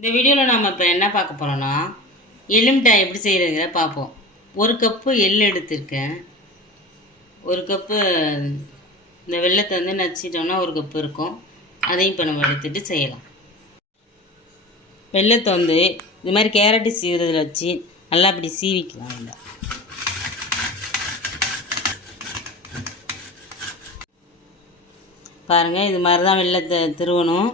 இந்த வீடியோவில் நாம் இப்போ என்ன பார்க்க போகிறோன்னா எள்ளு மிட்டாய் எப்படி செய்கிறதுங்கிற பார்ப்போம். 1 கப்பு எள் எடுத்திருக்கேன். 1 கப்பு இந்த வெல்லத்தை வந்து நச்சிட்டோம்னா 1 கப்பு இருக்கும். அதையும் இப்போ நம்ம எடுத்துகிட்டு செய்யலாம். வெல்லத்தை வந்து இது மாதிரி கேரட்டு சீவுறதில் வச்சு நல்லா அப்படி சீவிக்கலாம். இல்லை பாருங்கள், இது மாதிரி தான் வெல்லத்தை திருவணும்.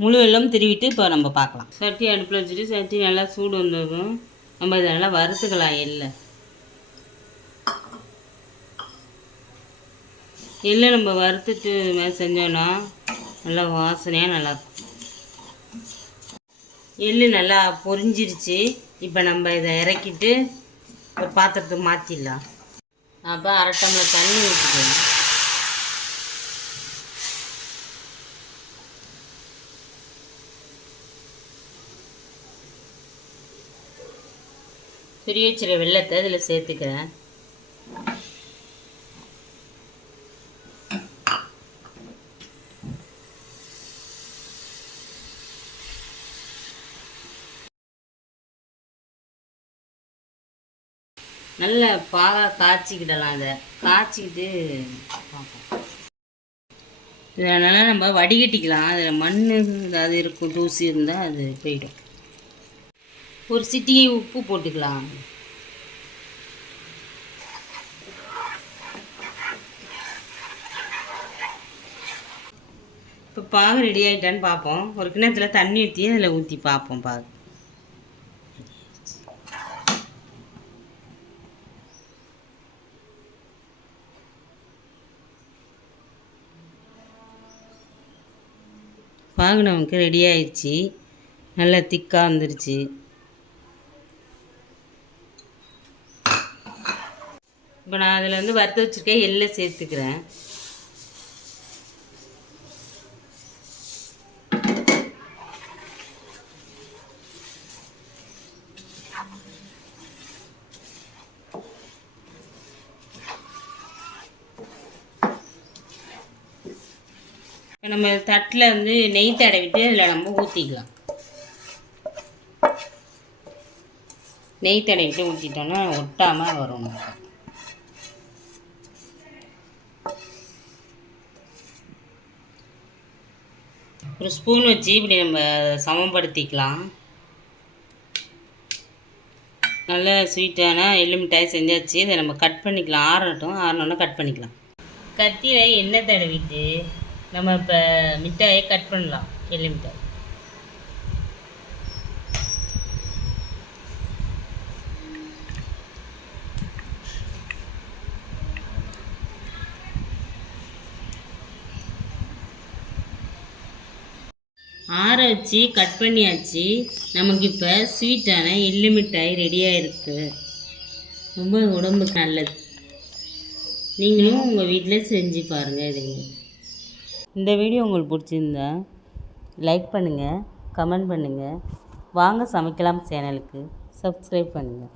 முழு வெல்லம் திருவிட்டு இப்போ நம்ம பார்க்கலாம். சட்டி அடுப்பில் வச்சுட்டு சட்டி நல்லா சூடு வந்ததும் நம்ம இதை நல்லா வறுத்துக்கலாம். எள்ளை நம்ம வறுத்துட்டு மேலே செஞ்சோன்னா நல்லா வாசனையாக நல்லாயிருக்கும். எள்ளு நல்லா பொரிஞ்சிருச்சு. இப்போ நம்ம இதை இறக்கிட்டு ஒரு பாத்திரத்துக்கு மாற்றிடலாம். அப்போ 1/2 டம்ளர் தண்ணி ஊற்றிக்கலாம். துரி வச்சுற வெல்லத்தை இதில் சேர்த்துக்கிறேன். நல்ல பாகாக காய்ச்சிக்கிடலாம். அதை காய்ச்சிக்கிட்டு பார்ப்போம். இதனால் நம்ம வடிகட்டிக்கலாம். அதில் மண் ஏதாவது இருக்கும், தூசி இருந்தால் அது போயிடும். ஒரு சிட்டிகை உப்பு போட்டுக்கலாம். இப்போ பாகு ரெடி ஆகிட்டான்னு பார்ப்போம். ஒரு கிண்ணத்தில் தண்ணி ஊற்றி அதில் ஊற்றி பார்ப்போம். பாகு பாகு நமக்கு ரெடி ஆயிடுச்சு. நல்லா திக்காக வந்துருச்சு. இப்போ நான் அதில் வந்து வறுத்து வச்சுருக்கேன் எள்ளை சேர்த்துக்கிறேன். இப்போ நம்ம தட்டில் வந்து நெய் தடவிட்டு அதில் நம்ம ஊற்றிக்கலாம். நெய் தடவிட்டு ஊற்றிட்டோன்னா ஒட்டாமல் வரும். ஒரு ஸ்பூன் வச்சு இப்படி நம்ம சமப்படுத்திக்கலாம். நல்ல ஸ்வீட்டான எள்ளு மிட்டாய் செஞ்சாச்சு. இதை நம்ம கட் பண்ணிக்கலாம். ஆறணுன்னா கட் பண்ணிக்கலாம். கத்தியில் எண்ணெய் தடவிட்டு நம்ம இப்போ மிட்டாயை கட் பண்ணலாம். எள்ளு மிட்டாய் ஆற வச்சு கட் பண்ணியாச்சு. நமக்கு இப்போ ஸ்வீட்டான எள்ளு மிட்டாய் ரெடியாக இருக்குது. ரொம்ப உடம்புக்கு நல்லது. நீங்களும் உங்கள் வீட்டில் செஞ்சு பாருங்கள். இது இந்த வீடியோ உங்களுக்கு பிடிச்சிருந்தா லைக் பண்ணுங்கள், கமெண்ட் பண்ணுங்கள். வாங்க சமைக்கலாம் சேனலுக்கு சப்ஸ்கிரைப் பண்ணுங்கள்.